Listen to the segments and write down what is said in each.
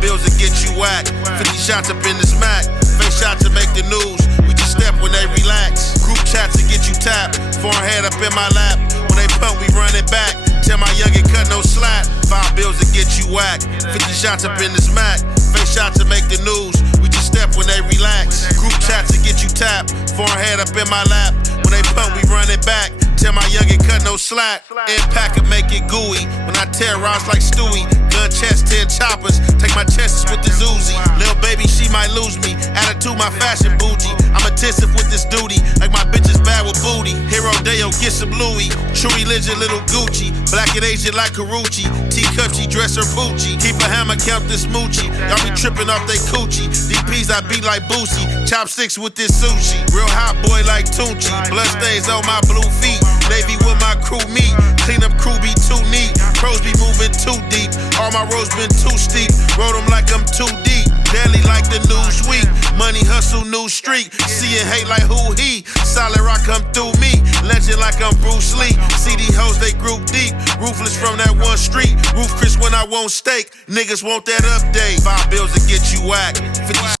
bills to get you whacked. 50 shots up in this Mac. Face shots to make the news. We just step when they relax. Group chats to get you tapped. Foreign head up in my lap. When they pump, we run it back. Tell my youngin' cut no slack. 5 bills to get you whacked. 50 shots up in this Mac. Face shots to make the news. We just step when they relax. Group chats to get you tapped. Foreign head up in my lap. When they pump, we run it back. Tell my youngin' cut no slack. Impact and make it gooey. When I terrorize like Stewie. Gun chest, 10 choppers. Take my chances with this Uzi. Lil' baby, she might lose me. Attitude, my fashion bougie. I'm attentive with this duty. Like my bitch is bad with booty. Hero Deo, get some Louis. True religion, little Gucci. Black and Asian like Karuchi. Teacup, she dress her Poochie. Keep a hammer, count this moochie. Y'all be tripping off they coochie. DPs, I beat like Boosie. Chopsticks with this sushi. Real hot boy like Tunchi. Blood stains on my blue feet. Navy with my crew meet. Clean up crew be too neat. Pros be moving too deep. All my roads been too steep. Rode them like I'm too deep. Daily like the news week. Money hustle, new streak. See and hate like who he. Solid rock come through me. Legend like I'm Bruce Lee. See these hoes, they group deep. Ruthless from that one street. Roof Chris when I won't steak. Niggas want that update. 5 bills to get you whacked. 50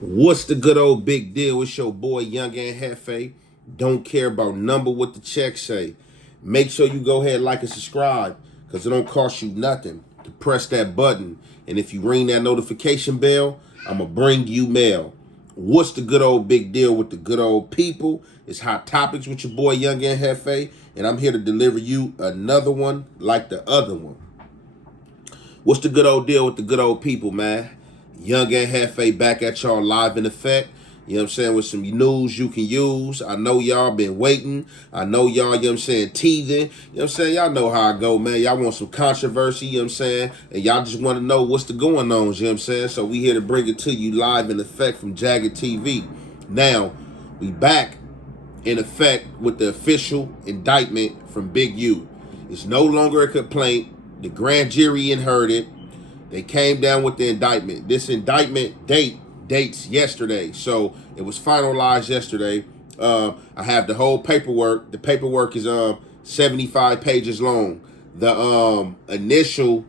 What's the good old big deal? It's your boy Young and Hefe. Don't care about number what the check say. Make sure you go ahead, like and subscribe, because it don't cost you nothing to press that button. And if you ring that notification bell, I'm going to bring you mail. What's the good old big deal with the good old people? It's Hot Topics with your boy Young and Hefe, and I'm here to deliver you another one like the other one. What's the good old deal with the good old people, man? Young and Hefe back at y'all live in effect. You know what I'm saying? With some news you can use. I know y'all been waiting. I know y'all, you know what I'm saying, teething. You know what I'm saying? Y'all know how I go, man. Y'all want some controversy, you know what I'm saying? And y'all just want to know what's the going on, you know what I'm saying? So we here to bring it to you live in effect from Jagged TV. Now, we back in effect with the official indictment from Big U. It's no longer a complaint. The grand jury heard it. They came down with the indictment. This indictment dates yesterday. So it was finalized yesterday. I have the whole paperwork. The paperwork is 75 pages long. The initial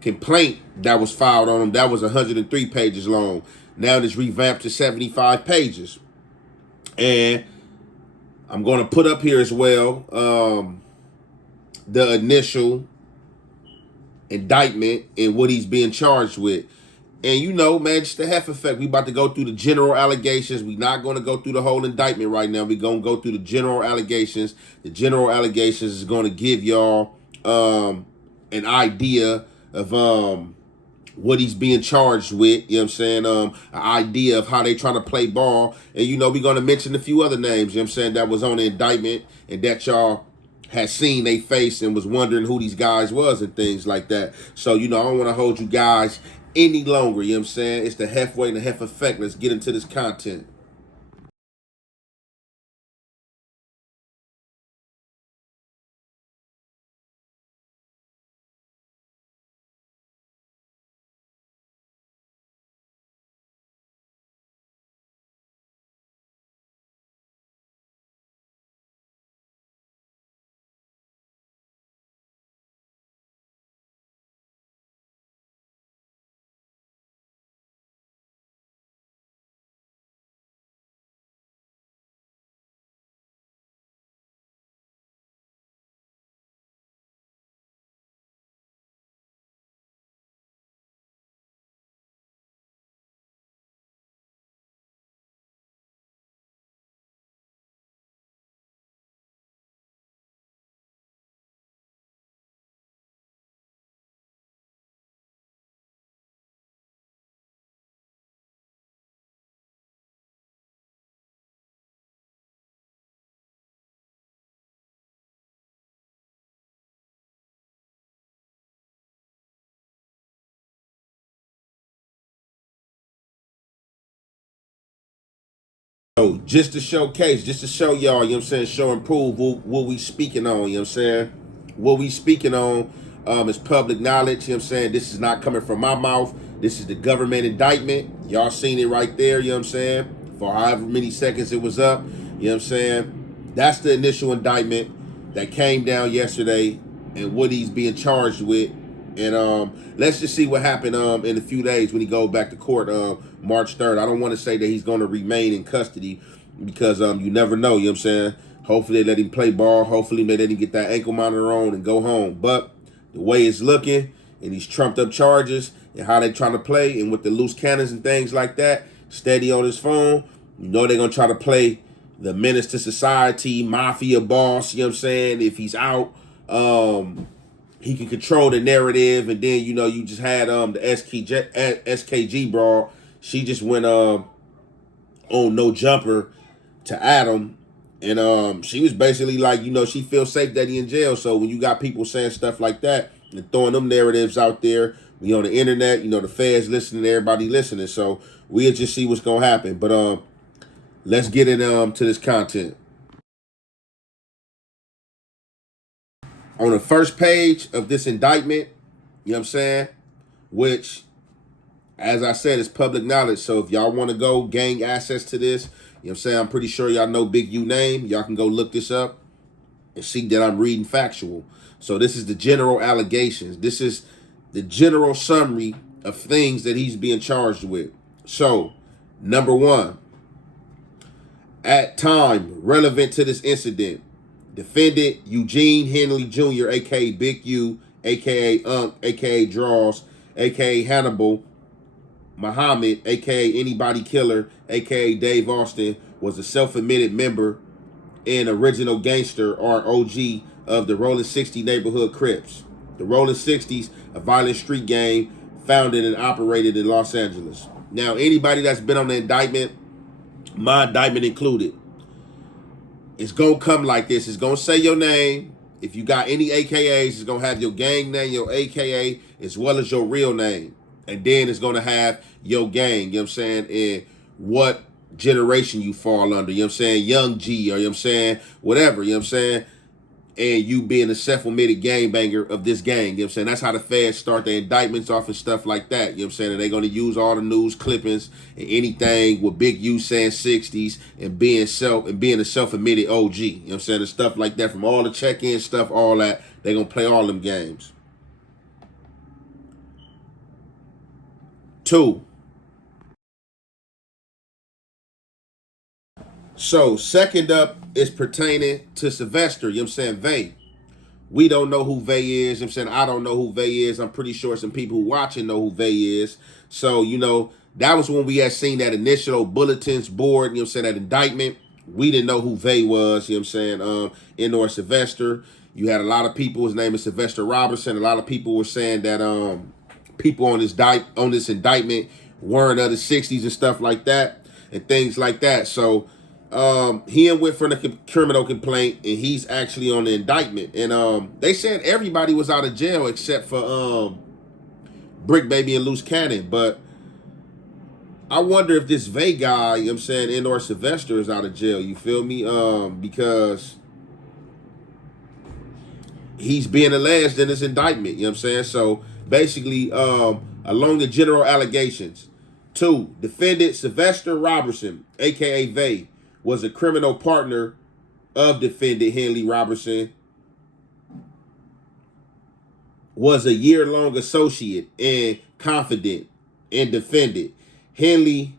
complaint that was filed on them, that was 103 pages long. Now it's revamped to 75 pages. And I'm going to put up here as well the initial indictment and what he's being charged with. And you know, man, just the half effect. We about to go through the general allegations. We're not going to go through the whole indictment right now. We're going to go through the general allegations. The general allegations is going to give y'all an idea of what he's being charged with. You know what I'm saying? An idea of how they trying to play ball. And you know, we're going to mention a few other names, you know what I'm saying, that was on the indictment and that y'all had seen they face and was wondering who these guys was and things like that. So, you know, I don't want to hold you guys any longer, you know what I'm saying? It's the halfway and the half effect. Let's get into this content. So just to showcase, just to show y'all, you know what I'm saying, show and prove what we speaking on, you know what I'm saying? What we speaking on is public knowledge, you know what I'm saying? This is not coming from my mouth. This is the government indictment. Y'all seen it right there, you know what I'm saying? For however many seconds it was up, you know what I'm saying? That's the initial indictment that came down yesterday and what he's being charged with. And let's just see what happened in a few days when he goes back to court March 3rd. I don't want to say that he's going to remain in custody because you never know, you know what I'm saying? Hopefully they let him play ball. Hopefully they let him get that ankle monitor on and go home. But the way it's looking and these trumped up charges and how they trying to play and with the loose cannons and things like that, steady on his phone, you know they're going to try to play the menace to society, mafia boss, you know what I'm saying? If he's out, he can control the narrative. And then, you know, you just had the SKG brawl. She just went on No Jumper to Adam. And she was basically like, you know, she feels safe that he in jail. So when you got people saying stuff like that and throwing them narratives out there, we on the internet, you know, the feds listening, everybody listening. So we'll just see what's going to happen. But let's get into this content. On the first page of this indictment, you know what I'm saying, which, as I said, is public knowledge. So if y'all want to go gain access to this, you know what I'm saying, I'm pretty sure y'all know Big U name. Y'all can go look this up and see that I'm reading factual. So this is the general allegations. This is the general summary of things that he's being charged with. So, number one, at time relevant to this incident, defendant Eugene Henley Jr., a.k.a. Big U, a.k.a. Unc, a.k.a. Draws, a.k.a. Hannibal Muhammad, a.k.a. Anybody Killer, a.k.a. Dave Austin, was a self-admitted member and original gangster or OG of the Rolling 60 neighborhood Crips. The Rolling 60s, a violent street gang founded and operated in Los Angeles. Now, anybody that's been on the indictment, my indictment included, it's going to come like this. It's going to say your name. If you got any AKAs, it's going to have your gang name, your AKA, as well as your real name. And then it's going to have your gang, you know what I'm saying, and what generation you fall under, you know what I'm saying, Young G, or you know what I'm saying, whatever, you know what I'm saying, and you being a self-admitted gangbanger of this gang, you know what I'm saying. That's how the feds start their indictments off and stuff like that, you know what I'm saying, and they're going to use all the news clippings and anything with Big U saying 60s and being a self-admitted OG, you know what I'm saying, and stuff like that, from all the check-in stuff, all that, they're going to play all them games. 2. So, second up is pertaining to Sylvester, you know what I'm saying, Vay. We don't know who Vay is, you know what I'm saying, I don't know who Vay is. I'm pretty sure some people who watching know who Vay is. So, you know, that was when we had seen that initial bulletins board, you know what I'm saying, that indictment. We didn't know who Vay was, you know what I'm saying, in or Sylvester. You had a lot of people, his name is Sylvester Robertson. A lot of people were saying that people on this indictment weren't of the 60s and stuff like that and things like that. So, he went for the criminal complaint, and he's actually on the indictment. And they said everybody was out of jail except for Brick Baby and Loose Cannon. But I wonder if this Vay guy, you know what I'm saying, and or Sylvester is out of jail. You feel me? Because he's being alleged in this indictment. You know what I'm saying? So basically, along the general allegations, 2, defendant Sylvester Robertson, aka Vay, was a criminal partner of defendant Henley Robertson, was a year-long associate and confidant and defendant. Henley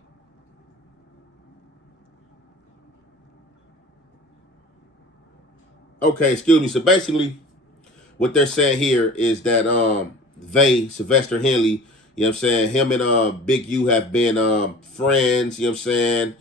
okay, excuse me. So basically, what they're saying here is that Vay, Sylvester Henley, you know what I'm saying, him and Big U have been friends, you know what I'm saying,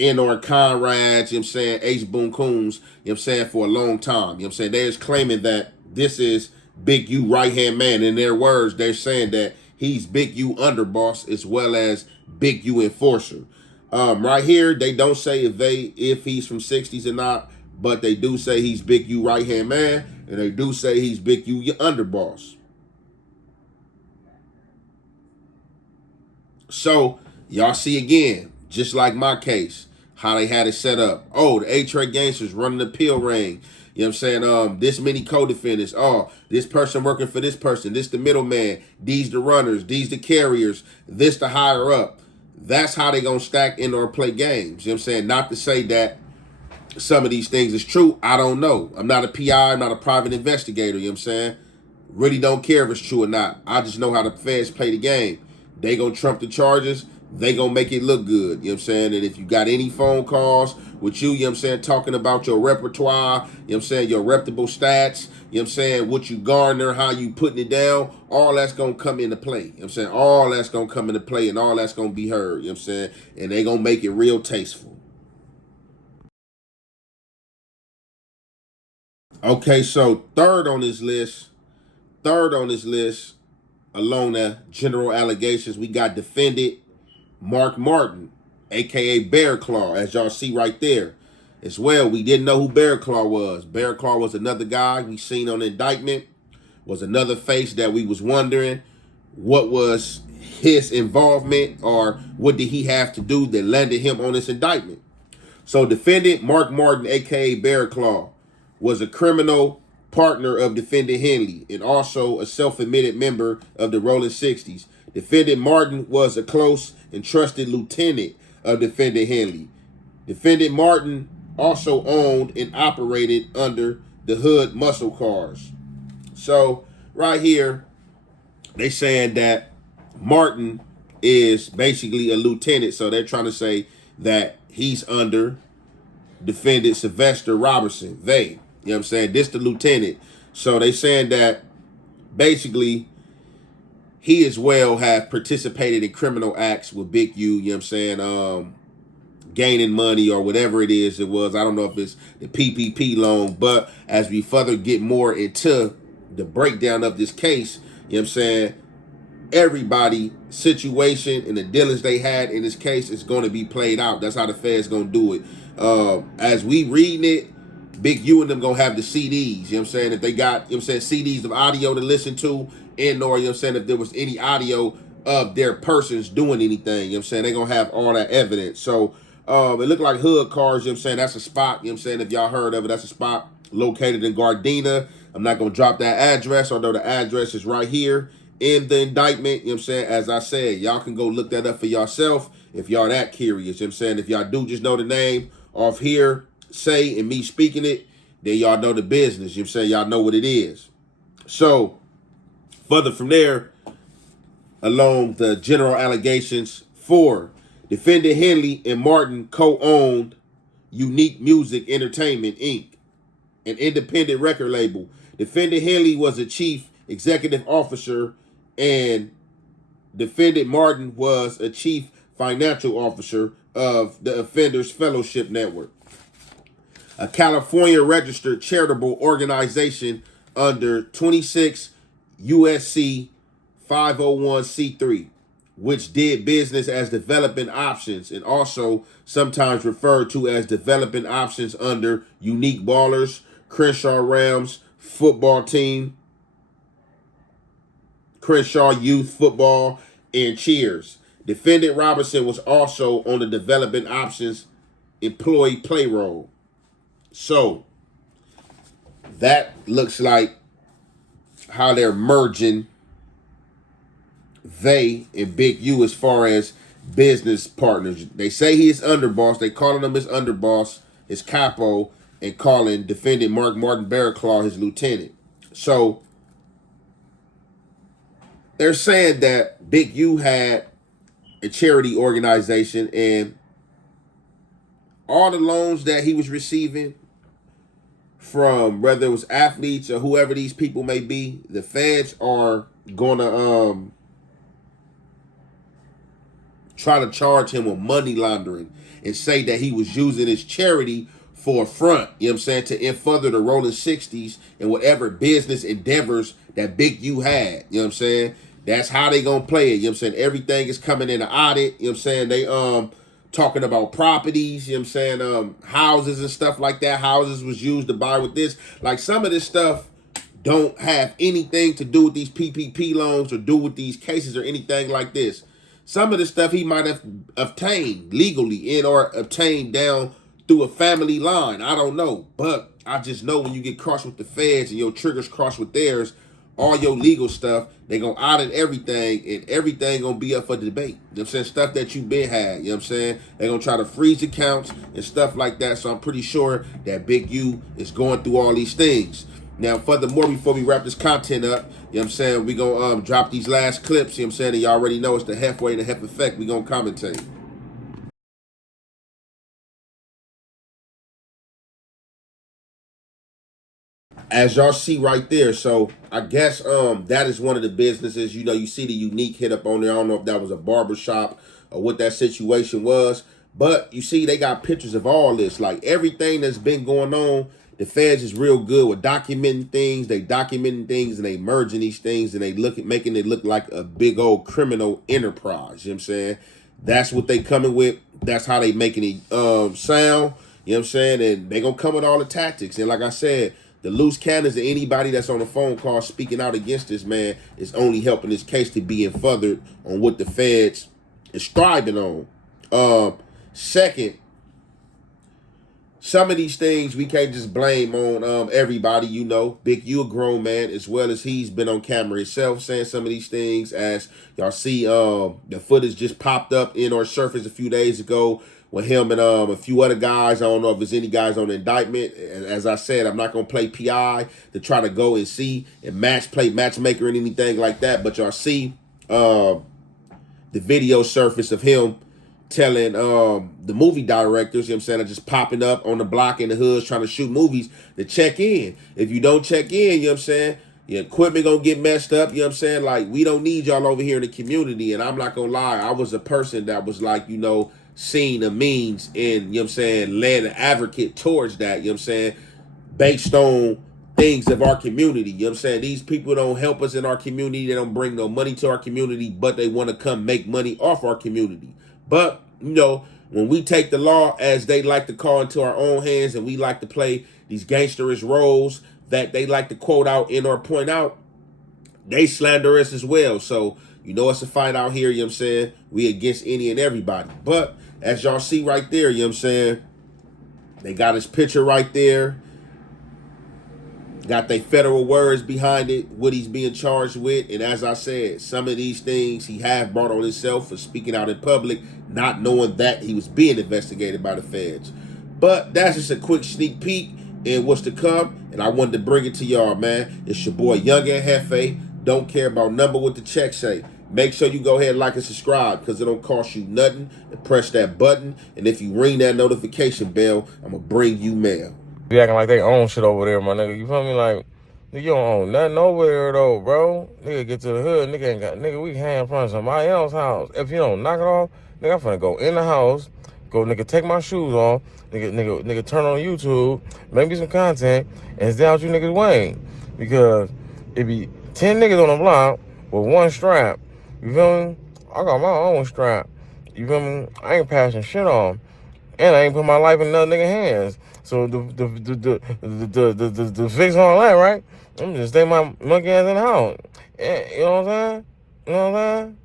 and or comrades, you know what I'm saying, Ace Boon Coons, you know what I'm saying, for a long time. You know what I'm saying? They're just claiming that this is Big U right-hand man. In their words, they're saying that he's Big U underboss as well as Big U enforcer. Right here, they don't say if he's from 60s or not, but they do say he's Big U right-hand man, and they do say he's Big U your underboss. So, y'all see again, just like my case, how they had it set up. Oh, the A-Trade gangsters running the pill ring. You know You know what I'm saying? This many co-defendants. Oh, this person working for this person. This the middleman. These the runners. These the carriers. This the higher up. That's how they gonna stack in or play games. You know what I'm saying? Not to say that some of these things is true. I don't know. I'm not a PI. I'm not a private investigator. You know what I'm saying? Really don't care if it's true or not. I just know how the feds play the game. They gonna trump the charges. They gonna make it look good. You know what I'm saying? And if you got any phone calls with you know what I'm saying, talking about your repertoire, you know what I'm saying, your reputable stats, you know what I'm saying, what you garner, how you putting it down, all that's gonna come into play. You know what I'm saying? All that's gonna come into play and all that's gonna be heard. You know what I'm saying? And they gonna make it real tasteful. Okay, so third on this list, along the general allegations, we got defendant Mark Martin, aka Bear Claw, as y'all see right there. As well, we didn't know who Bear Claw was. Bear Claw was another guy we seen on Indictment, was another face that we was wondering what was his involvement or what did he have to do that landed him on this indictment. So defendant Mark Martin, aka Bear Claw, was a criminal partner of defendant Henley and also a self-admitted member of the Rolling 60s. Defendant Martin was a close and trusted lieutenant of defendant Henley. Defendant Martin also owned and operated under the Hood muscle cars. So right here, they saying that Martin is basically a lieutenant. So they're trying to say that he's under defendant Sylvester Robertson. You know what I'm saying? This the lieutenant. So they saying that basically he as well have participated in criminal acts with Big U, you know what I'm saying? Gaining money or whatever it is it was. I don't know if it's the PPP loan, but as we further get more into the breakdown of this case, you know what I'm saying? Everybody situation and the dealings they had in this case is going to be played out. That's how the Fed's going to do it. As we reading it, Big U and them going to have the CDs, you know what I'm saying? If they got, you know what I'm saying, CDs of audio to listen to and or, you know what I'm saying, if there was any audio of their persons doing anything, you know what I'm saying, they're going to have all that evidence. So it looked like Hood cars, you know what I'm saying, that's a spot, you know what I'm saying, if y'all heard of it, that's a spot located in Gardena. I'm not going to drop that address, although the address is right here in the indictment, you know what I'm saying? As I said, y'all can go look that up for yourself if y'all that curious, you know what I'm saying? If y'all do just know the name off here, say, and me speaking it, then y'all know the business, you know what I'm saying? Y'all know what it is. So, further from there, along the general allegations, for defendant Henley and Martin co-owned Unique Music Entertainment, Inc., an independent record label. Defendant Henley was a chief executive officer and defendant Martin was a chief financial officer of the Offenders Fellowship Network, a California registered charitable organization under 26 USC 501c3, which did business as Developing Options and also sometimes referred to as Developing Options under Unique Ballers, Crenshaw Rams football team, Crenshaw Youth Football, and Cheers. Defendant Robinson was also on the Developing Options employee payroll. So that looks like how they're merging they and Big U as far as business partners. They say he's underboss. They calling him his underboss, his capo, and calling defendant Mark Martin Bearclaw his lieutenant. So they're saying that Big U had a charity organization and all the loans that he was receiving from whether it was athletes or whoever these people may be, the feds are gonna try to charge him with money laundering and say that he was using his charity for a front, you know what I'm saying, to further the Rolling 60s and whatever business endeavors that Big U had, you know what I'm saying? That's how they gonna play it, you know what I'm saying? Everything is coming in an audit, you know what I'm saying? They talking about properties, you know what I'm saying, houses and stuff like that. Houses was used to buy with this. Like some of this stuff don't have anything to do with these PPP loans or do with these cases or anything like this. Some of the stuff he might have obtained legally and or obtained down through a family line. I don't know. But I just know when you get crossed with the feds and your triggers crossed with theirs, all your legal stuff, they gonna audit everything and everything gonna be up for debate. You know what I'm saying? Stuff that you been had, you know what I'm saying? They gonna try to freeze accounts and stuff like that. So I'm pretty sure that Big U is going through all these things. Now, furthermore, before we wrap this content up, you know what I'm saying, we gonna drop these last clips, you know what I'm saying, and y'all already know it's the halfway and the half effect. We gonna commentate. As y'all see right there, so I guess that is one of the businesses. You know, you see the unique hit up on there. I don't know if that was a barbershop or what that situation was, but you see they got pictures of all this, like everything that's been going on. The feds is real good with documenting things. They documenting things and they merging these things and they making it look like a big old criminal enterprise. You know what I'm saying? That's what they coming with. That's how they making it sound. You know what I'm saying? And they gonna come with all the tactics. And like I said, the loose cannons and anybody that's on a phone call speaking out against this man is only helping this case to be furthered on what the feds is striving on. Second, some of these things we can't just blame on everybody. You know, Big U a grown man, as well as he's been on camera himself saying some of these things. As y'all see, the footage just popped up in or surfaced a few days ago with him and a few other guys. I don't know if there's any guys on Indictment. As I said, I'm not gonna play PI to try to go and see and play matchmaker and anything like that. But y'all see the video surface of him telling the movie directors, you know what I'm saying, are just popping up on the block in the hoods trying to shoot movies to check in. If you don't check in, you know what I'm saying, your equipment gonna get messed up, you know what I'm saying? Like, we don't need y'all over here in the community. And I'm not gonna lie, I was a person that was like, you know, seeing the means and, you know what I'm saying, led an advocate towards that, you know what I'm saying, based on things of our community. You know what I'm saying? These people don't help us in our community. They don't bring no money to our community, but they want to come make money off our community. But, you know, when we take the law, as they like to call, into our own hands, and we like to play these gangsterish roles that they like to quote out in or point out, they slander us as well. So, you know, it's a fight out here, you know what I'm saying? We against any and everybody. But as y'all see right there, you know what I'm saying, they got his picture right there. Got their federal words behind it, what he's being charged with. And as I said, some of these things he have brought on himself for speaking out in public, not knowing that he was being investigated by the feds. But that's just a quick sneak peek in what's to come. And I wanted to bring it to y'all, man. It's your boy, Young and Hefe. Don't care about number what the check say. Make sure you go ahead and like and subscribe, because it don't cost you nothing to press that button. And if you ring that notification bell, I'm going to bring you mail. Be acting like they own shit over there, my nigga. You feel me? Like, nigga, you don't own nothing over there, though, bro. Nigga, get to the hood. Nigga ain't got, nigga, we hand in front of somebody else's house. If you don't knock it off, nigga, I'm finna go in the house, go, nigga, take my shoes off, nigga, turn on YouTube, make me some content, and stay out you niggas' way. Because it be 10 niggas on the block with one strap. You feel me? I got my own strap. You feel me? I ain't passing shit on. And I ain't put my life in another nigga hands. So the fix all that, right? I'm just stay my monkey ass in the house. You know what I'm saying? You know what I'm saying?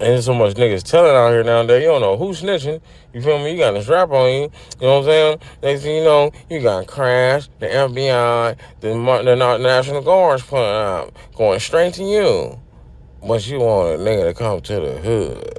And there's so much niggas telling out here nowadays. You don't know who's snitching. You feel me? You got a strap on you. You know what I'm saying? Next thing you know, you got Crash, the FBI, the National Guards pulling out, going straight to you. But you want a nigga to come to the hood.